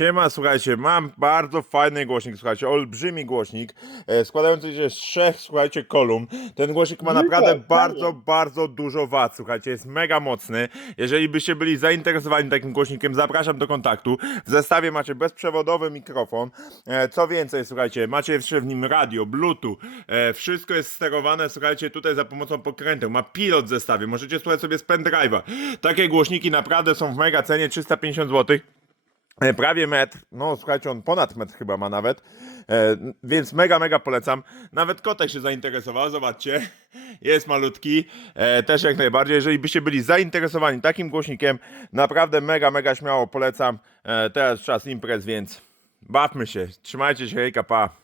Siema, słuchajcie, mam bardzo fajny głośnik, słuchajcie, olbrzymi głośnik, e, składający się z trzech, słuchajcie, kolumn. Ten głośnik ma No naprawdę tak, bardzo, bardzo dużo wad, słuchajcie, jest mega mocny. Jeżeli byście byli zainteresowani takim głośnikiem, zapraszam do kontaktu. W zestawie macie bezprzewodowy mikrofon. E, co więcej, słuchajcie, macie jeszcze w nim radio, bluetooth, e, wszystko jest sterowane, słuchajcie, tutaj za pomocą pokręteł. Ma pilot w zestawie, możecie słuchać sobie z pendrive'a. Takie głośniki naprawdę są w mega cenie, 350 zł. E, Prawie metr, no słuchajcie, on ponad metr chyba ma nawet, e, więc mega, mega polecam. Nawet kotek się zainteresował, zobaczcie, jest malutki, e, też jak najbardziej. Jeżeli byście byli zainteresowani takim głośnikiem, naprawdę mega, mega śmiało polecam. Teraz czas imprez, więc bawmy się, trzymajcie się, hejka, pa.